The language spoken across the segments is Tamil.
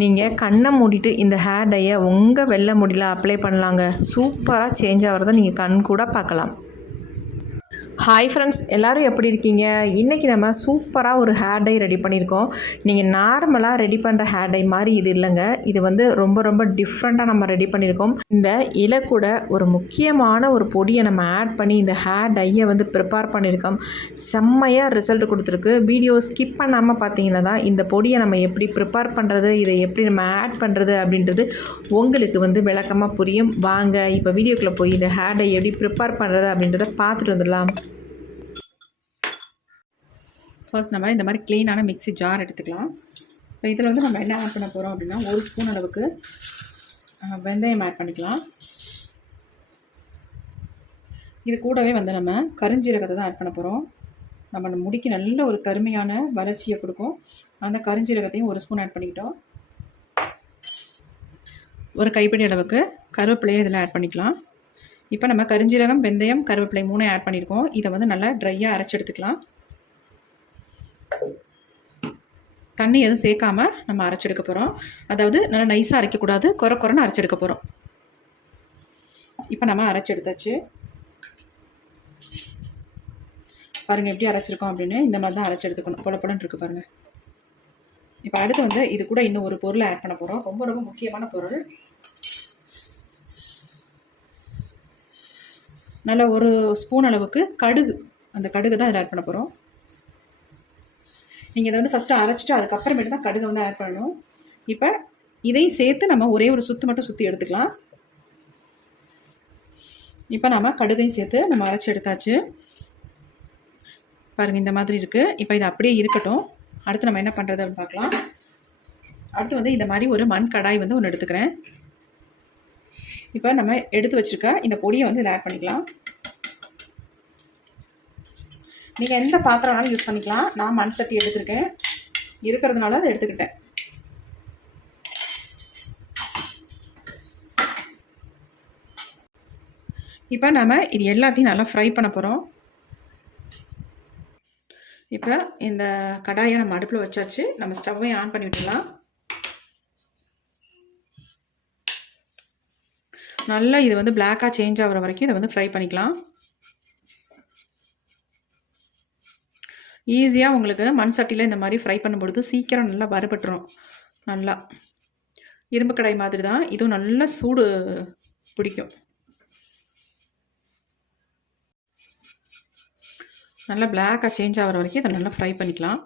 நீங்கள் கண்ணை மூடிட்டு இந்த ஹேர் டையை உங்கள் வெள்ளை முடியல அப்ளை பண்ணலாங்க. சூப்பராக சேஞ்ச் ஆகிறத நீங்கள் கண் கூட பார்க்கலாம். ஹாய் ஃப்ரெண்ட்ஸ் எல்லோரும் எப்படி இருக்கீங்க? இன்றைக்கி நம்ம சூப்பராக ஒரு ஹேர் டை ரெடி பண்ணியிருக்கோம். நீங்கள் நார்மலாக ரெடி பண்ணுற ஹேர் டை மாதிரி இது இல்லைங்க. இது வந்து ரொம்ப ரொம்ப டிஃப்ரெண்ட்டாக நம்ம ரெடி பண்ணியிருக்கோம். இந்த இலை கூட ஒரு முக்கியமான ஒரு பொடியை நம்ம ஆட் பண்ணி இந்த ஹேர் டையை வந்து ப்ரிப்பேர் பண்ணியிருக்கோம். செம்மையாக ரிசல்ட் கொடுத்துருக்கு. வீடியோ ஸ்கிப் பண்ணாமல் பார்த்தீங்கன்னா தான் இந்த பொடியை நம்ம எப்படி ப்ரிப்பேர் பண்ணுறது இதை எப்படி நம்ம ஆட் பண்ணுறது அப்படின்றது உங்களுக்கு வந்து விளக்கமாக புரியும். வாங்க இப்போ வீடியோக்குள்ளே போய் இந்த ஹேர் டை எப்படி ப்ரிப்பேர் பண்ணுறது அப்படின்றத பார்த்துட்டு வந்துடலாம். ஃபர்ஸ்ட் நம்ம இந்த மாதிரி க்ளீனான மிக்ஸி ஜார் எடுத்துக்கலாம். இப்போ இதில் வந்து நம்ம என்ன ஆட் பண்ண போகிறோம் அப்படின்னா ஒரு ஸ்பூன் அளவுக்கு வெந்தயம் ஆட் பண்ணிக்கலாம். இது கூடவே வந்து நம்ம கருஞ்சீரகத்தை தான் ஆட் பண்ண போகிறோம் நம்ம முடிக்கு நல்ல ஒரு கருமையான வளர்ச்சியை கொடுக்கும். அந்த கருஞ்சீரகத்தையும் ஒரு ஸ்பூன் ஆட் பண்ணிக்கிட்டோம். ஒரு கைப்பிடி அளவுக்கு கருவேப்பிலையை இதில் ஆட் பண்ணிக்கலாம். இப்போ நம்ம கருஞ்சீரகம் வெந்தயம் கருவேப்பிலை மூணு ஆட் பண்ணியிருக்கோம் இதை வந்து நல்லா ட்ரையாக அரைச்சி எடுத்துக்கலாம். தண்ணி எதுவும் சேர்க்காம நம்ம அரைச்செடுக்க போகிறோம் அதாவது நல்லா நைஸாக அரைக்கக்கூடாது. குறை குறைன்னு அரைச்செடுக்க போகிறோம் இப்போ நம்ம அரைச்செடுத்தாச்சு. பாருங்கள் எப்படி அரைச்சிருக்கோம் அப்படின்னு. இந்த மாதிரி தான் அரைச்சி எடுத்துக்கணும் பொல பாருங்கள் இப்போ அடுத்து வந்து இது கூட இன்னும் ஒரு பொருளை ஆட் பண்ண போகிறோம் ரொம்ப ரொம்ப முக்கியமான பொருள். நல்ல ஒரு ஸ்பூன் அளவுக்கு கடுகு. அந்த கடுகு தான் இதில் ஆட் பண்ண போகிறோம் நீங்கள் இதை வந்து ஃபஸ்ட்டு அரைச்சிட்டு அதுக்கப்புறமேட்டு தான் கடுகை வந்து ஆட் பண்ணணும். இப்போ இதையும் சேர்த்து நம்ம ஒரே ஒரு சுத்து மட்டும் சுற்றி எடுத்துக்கலாம். இப்போ நம்ம கடுகையும் சேர்த்து நம்ம அரைச்சி எடுத்தாச்சு. பாருங்கள் இந்த மாதிரி இருக்குது இப்போ இது அப்படியே இருக்கட்டும். அடுத்து நம்ம என்ன பண்ணுறது அப்படின்னு பார்க்கலாம். அடுத்து வந்து இந்த மாதிரி ஒரு மண் கடாய் வந்து ஒன்று எடுத்துக்கிறேன். இப்போ நம்ம எடுத்து வச்சுருக்க இந்த பொடியை வந்து இதில் ஆட் பண்ணிக்கலாம். நீங்கள் எந்த பாத்திரம் வேணாலும் யூஸ் பண்ணிக்கலாம். நான் மண் சட்டி எடுத்திருக்கேன். இருக்கிறதுனால அதை எடுத்துக்கிட்டேன். இப்போ நம்ம இது எல்லாத்தையும் நல்லா ஃப்ரை பண்ண போகிறோம் இப்போ இந்த கடாயை நம்ம அடுப்பில் வச்சாச்சு. நம்ம ஸ்டவ்வையும் ஆன் பண்ணி விட்டுடலாம். நல்லா இது வந்து பிளாக்காக சேஞ்ச் ஆகிற வரைக்கும் இதை வந்து ஃப்ரை பண்ணிக்கலாம். ஈஸியாக உங்களுக்கு மண் சட்டியில் இந்த மாதிரி ஃப்ரை பண்ணும்பொழுது சீக்கிரம் நல்லா வறுபட்டுரும். நல்லா. இரும்பு கடாய் மாதிரி தான். இதுவும் நல்ல சூடு பிடிக்கும். நல்லா பிளாக்காக சேஞ்ச் ஆகிற வரைக்கும் இதை நல்லா ஃப்ரை பண்ணிக்கலாம்.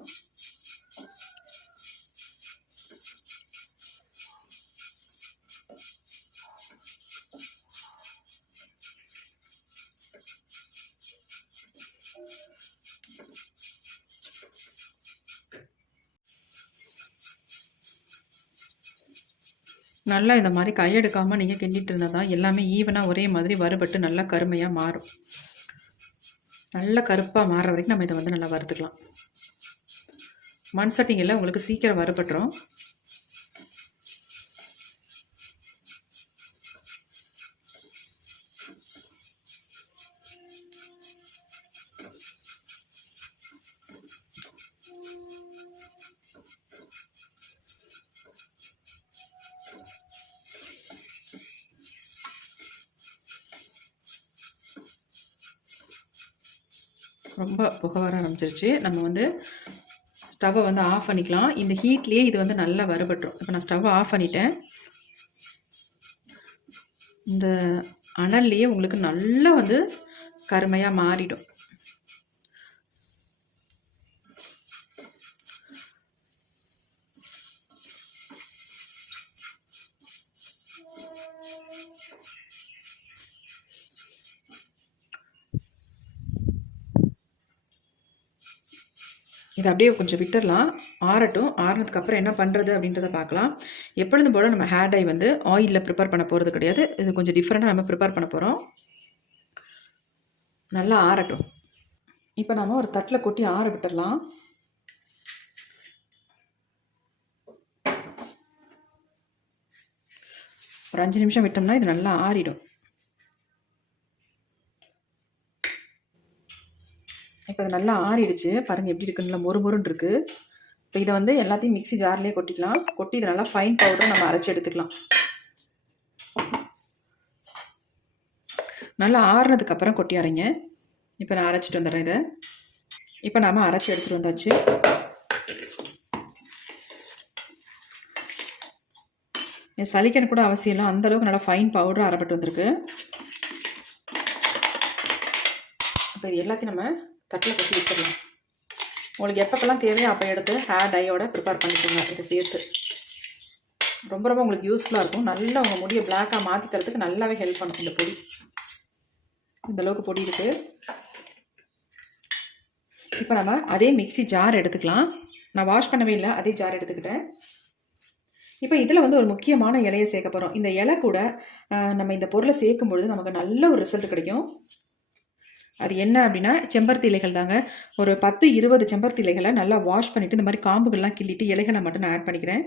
நல்லா இந்த மாதிரி கையெடுக்காமல் நீங்கள் கிண்டிட்டு இருந்தால் தான் எல்லாமே ஈவனாக ஒரே மாதிரி வறுபட்டு நல்லா கருமையாக மாறும். நல்ல கருப்பாக மாறுற வரைக்கும் நம்ம இதை வந்து நல்லா வறுத்துக்கலாம். மண் சட்டிங்களில் உங்களுக்கு சீக்கிரம் வறுபட்டுரும். ரொம்ப புகை வர ஆரம்பிச்சிருச்சு. நம்ம வந்து ஸ்டவ்வை வந்து ஆஃப் பண்ணிக்கலாம். இந்த ஹீட்லேயே இது வந்து நல்லா வறுபட்டுரும். இப்போ நான் ஸ்டவ்வை ஆஃப் பண்ணிட்டேன். இந்த அனல்லையே உங்களுக்கு நல்லா வந்து கருமையாக மாறிடும். இதை அப்படியே கொஞ்சம் விட்டுடலாம் ஆறட்டும். ஆறினதுக்கப்புறம் என்ன பண்ணுறது அப்படின்றத பார்க்கலாம். எப்பொழுதும் போல் நம்ம ஹேர் டை வந்து ஆயிலில் ப்ரிப்பேர் பண்ண போகிறது கிடையாது. இது கொஞ்சம் டிஃப்ரெண்ட்டாக நம்ம ப்ரிப்பேர் பண்ண போகிறோம் நல்லா ஆறட்டும். இப்போ நம்ம ஒரு தட்டில் கொட்டி ஆற விட்டுடலாம் ஒரு அஞ்சு நிமிஷம் விட்டோம்னா இது நல்லா ஆறிடும். இப்போ அது நல்லா ஆறிடுச்சு. பாருங்கள் எப்படி இருக்குன்னு. நல்லா மொறு மொறுன்னு இருக்குது இப்போ இதை வந்து எல்லாத்தையும் மிக்ஸி ஜார்லேயே கொட்டிக்கலாம். கொட்டி இதை நல்லா ஃபைன் பவுடரை நம்ம அரைச்சி எடுத்துக்கலாம். நல்லா ஆறுனதுக்கப்புறம் கொட்டி அரைங்க. இப்போ நான் அரைச்சிட்டு வந்துடுறேன் இதை. இப்போ நாம் அரைச்சி எடுத்துகிட்டு வந்தாச்சு. இது சலிக்கணும் கூட அவசியம் இல்லை. அந்தளவுக்கு நல்லா ஃபைன் பவுடர் அரைப்பட்டு வந்திருக்கு. இப்போ இது எல்லாத்தையும் நம்ம தட்டில் கொட்டி வச்சிடலாம் உங்களுக்கு எப்பப்பெல்லாம் தேவையோ அப்போ எடுத்து ஹேர் டையோட ப்ரிப்பேர் பண்ணிக்கோங்க. இதை சேர்த்து. ரொம்ப ரொம்ப உங்களுக்கு யூஸ்ஃபுல்லாக இருக்கும். நல்லா உங்கள் முடியை பிளாக்காக மாற்றி தரத்துக்கு நல்லாவே ஹெல்ப் பண்ணும் இந்த பொடி. இந்த அளவுக்கு பொடி இருக்குது இப்போ நம்ம அதே மிக்சி ஜார் எடுத்துக்கலாம். நான் வாஷ் பண்ணவே இல்லை அதே ஜார் எடுத்துக்கிட்டேன். இப்போ இதில் வந்து ஒரு முக்கியமான இலையை சேர்க்க போகிறோம் இந்த இலை கூட நம்ம இந்த பொருளை சேர்க்கும் பொழுது நமக்கு நல்ல ஒரு ரிசல்ட் கிடைக்கும். அது என்ன அப்படின்னா செம்பருத்தி இலைகள் தாங்க. ஒரு பத்து இருபது செம்பருத்தி இலைகளை நல்லா வாஷ் பண்ணிவிட்டு இந்த மாதிரி காம்புகள்லாம் கிள்ளிட்டு இலைகளை மட்டும் நான் ஆட் பண்ணிக்கிறேன்.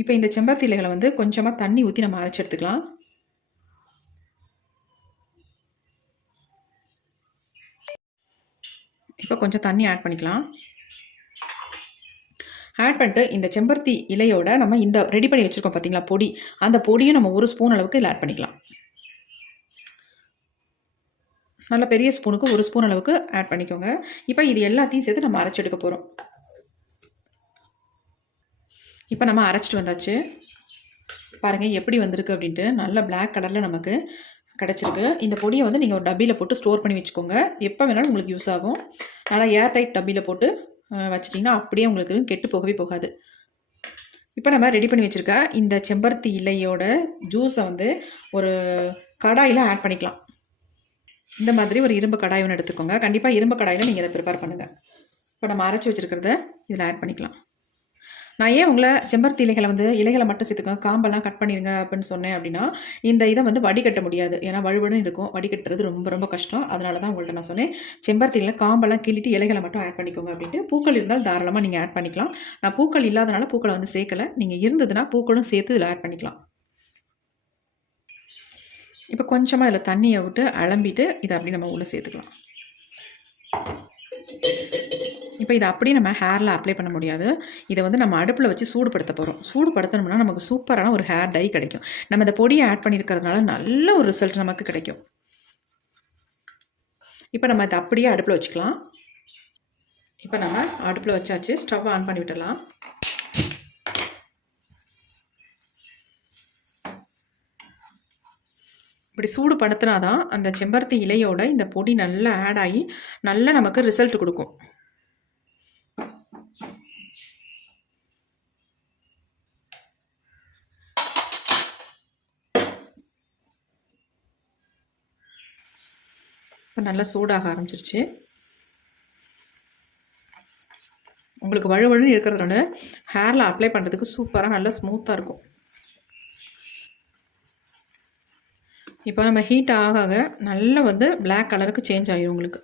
இப்போ இந்த செம்பருத்தி இலைகளை வந்து கொஞ்சமாக தண்ணி ஊற்றி நம்ம அரைச்சி எடுத்துக்கலாம். இப்போ கொஞ்சம் தண்ணி ஆட் பண்ணிக்கலாம். ஆட் பண்ணிட்டு இந்த செம்பருத்தி இலையோட நம்ம இந்த ரெடி பண்ணி வச்சுருக்கோம் பார்த்தீங்களா பொடி. அந்த பொடியும் நம்ம ஒரு ஸ்பூன் அளவுக்கு இதில் ஆட் பண்ணிக்கலாம். நல்ல பெரிய ஸ்பூனுக்கு ஒரு ஸ்பூன் அளவுக்கு ஆட் பண்ணிக்கோங்க. இப்போ இது எல்லாத்தையும் சேர்த்து நம்ம அரைச்செடுக்க போகிறோம் இப்போ நம்ம அரைச்சிட்டு வந்தாச்சு. பாருங்கள் எப்படி வந்திருக்கு அப்படின்ட்டு. நல்ல பிளாக் கலரில் நமக்கு கிடச்சிருக்கு. இந்த பொடியை வந்து நீங்கள் ஒரு டப்பியில் போட்டு ஸ்டோர் பண்ணி வச்சுக்கோங்க. எப்போ வேணாலும் உங்களுக்கு யூஸ் ஆகும். நல்லா ஏர் டைட் டப்பியில் போட்டு வச்சிட்டிங்கன்னா அப்படியே உங்களுக்கு கெட்டு போகவே போகாது. இப்போ நம்ம ரெடி பண்ணி வச்சுருக்க இந்த செம்பருத்தி இலையோட ஜூஸை வந்து ஒரு கடாயில் ஆட் பண்ணிக்கலாம். இந்த மாதிரி ஒரு இரும்பு கடாய் ஒன்று எடுத்துக்கோங்க. கண்டிப்பாக இரும்பு கடாயில் நீங்கள் இதை ப்ரிப்பேர் பண்ணுங்கள் இப்போ நம்ம அரைச்சி வச்சுருக்கிறத இதில் ஆட் பண்ணிக்கலாம். நான் ஏன் உங்களை செம்பருத்தி இலைகளை வந்து இலைகளை மட்டும் சேர்த்துக்கோங்க காம்பெல்லாம் கட் பண்ணிடுங்க அப்படின்னு சொன்னேன் அப்படின்னா இந்த இதை வந்து வடிகட்ட முடியாது. ஏன்னா வழுவழுன்னு இருக்கும். வடிகட்டுறது ரொம்ப ரொம்ப கஷ்டம். அதனால தான் உங்கள்கிட்ட நான் சொன்னேன் செம்பருத்தி இலை காம்பெல்லாம் கிள்ளிட்டு இலைகளை மட்டும் ஆட் பண்ணிக்கோங்க அப்படின்ட்டு. பூக்கள் இருந்தால் தாராளமாக நீங்கள் ஆட் பண்ணிக்கலாம். நான் பூக்கள் இல்லாதனால பூக்களை வந்து சேர்க்கலை. நீங்கள் இருந்ததுன்னா பூக்களும் சேர்த்து இதில் ஆட் பண்ணிக்கலாம். இப்போ கொஞ்சமாக இதில் தண்ணியை விட்டு அலம்பிட்டு இதை அப்படி நம்ம உள்ளே சேர்த்துக்கலாம். இப்போ இதை அப்படியே நம்ம ஹேரில் அப்ளை பண்ண முடியாது. இதை வந்து நம்ம அடுப்பில் வச்சு சூடுபடுத்த போகிறோம். சூடுபடுத்தணும்னா நமக்கு சூப்பரான ஒரு ஹேர் டை கிடைக்கும். நம்ம இந்த பொடியை ஆட் பண்ணியிருக்கிறதுனால நல்ல ஒரு ரிசல்ட் நமக்கு கிடைக்கும். இப்போ நம்ம இதை அப்படியே அடுப்பில் வச்சுக்கலாம். இப்போ நம்ம அடுப்பில் வச்சாச்சு ஸ்டவ் ஆன் பண்ணி விட்டுடலாம். இப்படி சூடு படுத்தினாதான் அந்த செம்பருத்தி இலையோட இந்த பொடி நல்லா ஆட் ஆகி நல்லா நமக்கு ரிசல்ட் கொடுக்கும். இப்போ நல்லா சூடாக ஆரம்பிச்சிருச்சு. உங்களுக்கு வழுவழுன்னு இருக்கிறதுனால ஹேரில் அப்ளை பண்ணுறதுக்கு சூப்பராக நல்லா ஸ்மூத்தாக இருக்கும். இப்போ நம்ம ஹீட் ஆக ஆக நல்லா வந்து பிளாக் கலருக்கு சேஞ்ச் ஆகிரும் உங்களுக்கு.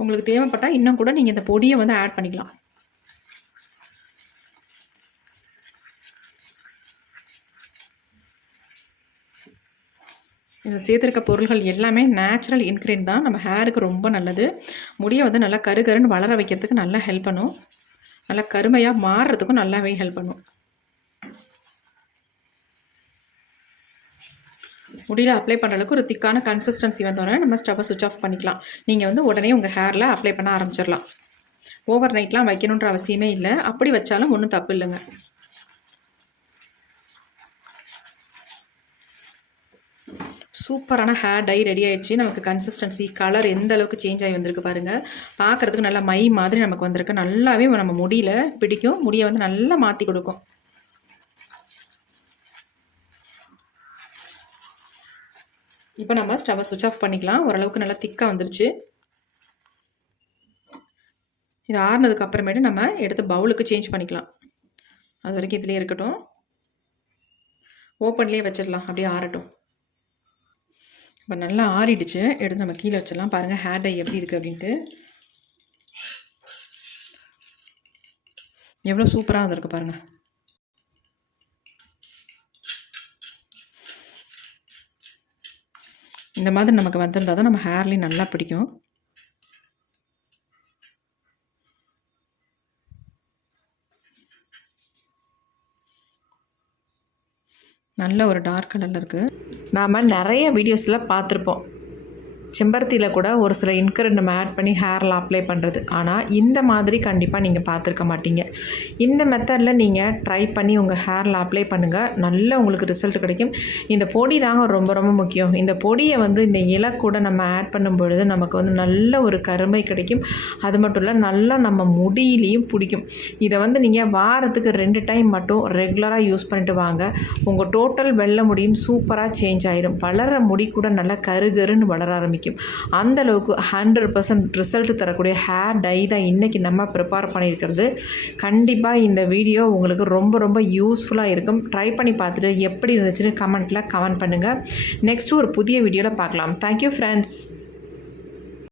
உங்களுக்கு தேவைப்பட்டால் இன்னும் கூட நீங்கள் இந்த பொடியை வந்து ஆட் பண்ணிக்கலாம். இதில் சேர்த்துருக்க பொருள்கள் எல்லாமே நேச்சுரல் இன்க்ரீன் தான். நம்ம ஹேருக்கு ரொம்ப நல்லது. முடியை வந்து நல்லா கருகருன்னு வளர வைக்கிறதுக்கு நல்லா ஹெல்ப் பண்ணும். நல்லா கருமையாக மாறுறதுக்கும் நல்லாவே ஹெல்ப் பண்ணும். முடியல அப்ளை பண்ணுற அளவுக்கு ஒரு திக்கான கன்சிஸ்டன்சி வந்தோடனே நம்ம ஸ்டவ்வை சுவிச் ஆஃப் பண்ணிக்கலாம். நீங்கள் வந்து உடனே உங்கள் ஹேரில் அப்ளை பண்ண ஆரம்பிச்சிடலாம். ஓவர் நைட்லாம் வைக்கணுன்ற அவசியமே இல்லை. அப்படி வச்சாலும் ஒன்றும் தப்பு இல்லைங்க. சூப்பரான ஹேர் டை ரெடி ஆயிடுச்சு. நமக்கு கன்சிஸ்டன்சி கலர் எந்த அளவுக்கு சேஞ்ச் ஆகி வந்திருக்கு பாருங்கள் பார்க்குறதுக்கு நல்லா மை மாதிரி நமக்கு வந்திருக்கு. நல்லாவே நம்ம முடியல பிடிக்கும். முடியை வந்து நல்லா மாற்றி கொடுக்கும். இப்போ நம்ம ஸ்டவ்வை சுவிச் ஆஃப் பண்ணிக்கலாம். ஓரளவுக்கு நல்லா திக்காக வந்துருச்சு. இது ஆறுனதுக்கு அப்புறமேட்டு நம்ம எடுத்து பவுலுக்கு சேஞ்ச் பண்ணிக்கலாம். அது வரைக்கும் இதுலேயே இருக்கட்டும். ஓப்பன்லேயே வச்சிடலாம். அப்படியே ஆறட்டும். இப்போ நல்லா ஆறிடுச்சு. எடுத்து நம்ம கீழே வச்சிடலாம். பாருங்கள் ஹேர் டை எப்படி இருக்குது அப்படின்ட்டு. எவ்வளோ சூப்பராக வந்திருக்கு பாருங்கள் இந்த மாதிரி நமக்கு வந்திருந்தால் தான் நம்ம ஹேர்லேயும் நல்லா பிடிக்கும். நல்ல ஒரு டார்க் கலரில் இருக்குது நாம் நிறைய வீடியோஸில் பார்த்துருப்போம். செம்பருத்தியில் கூட ஒரு சில இன்க்ரெண்ட் நம்ம ஆட் பண்ணி ஹேரில் அப்ளை பண்ணுறது ஆனால் இந்த மாதிரி கண்டிப்பாக நீங்கள் பார்த்துருக்க மாட்டீங்க. இந்த மெத்தடில் நீங்கள் ட்ரை பண்ணி உங்கள் ஹேரில் அப்ளை பண்ணுங்கள் நல்ல உங்களுக்கு ரிசல்ட் கிடைக்கும். இந்த பொடி தாங்க ரொம்ப ரொம்ப முக்கியம். இந்த பொடியை வந்து இந்த இலை கூட நம்ம ஆட் பண்ணும் பொழுது நமக்கு வந்து நல்ல ஒரு கருமை கிடைக்கும். அது மட்டும் இல்லை நல்லா நம்ம முடியிலையும் பிடிக்கும். இதை வந்து நீங்கள் வாரத்துக்கு ரெண்டு டைம் மட்டும் ரெகுலராக யூஸ் பண்ணிட்டு வாங்க. உங்கள் டோட்டல் வெள்ள முடியும். சூப்பராக சேஞ்ச் ஆயிரும். வளர முடி கூட நல்லா கருகருன்னு வளர ஆரம்பிக்கும். அந்த அந்தளவுக்கு ஹண்ட்ரட் பர்சன்ட் ரிசல்ட் தரக்கூடிய ஹேர் டை தான் இன்றைக்கி நம்ம ப்ரிப்பேர் பண்ணியிருக்கிறது. கண்டிப்பாக இந்த வீடியோ உங்களுக்கு ரொம்ப ரொம்ப யூஸ்ஃபுல்லாக இருக்கும். ட்ரை பண்ணி பார்த்துட்டு எப்படி இருந்துச்சுன்னு கமெண்ட்டில் கமெண்ட் பண்ணுங்கள் நெக்ஸ்ட்டு ஒரு புதிய வீடியோவில் பார்க்கலாம். Thank you friends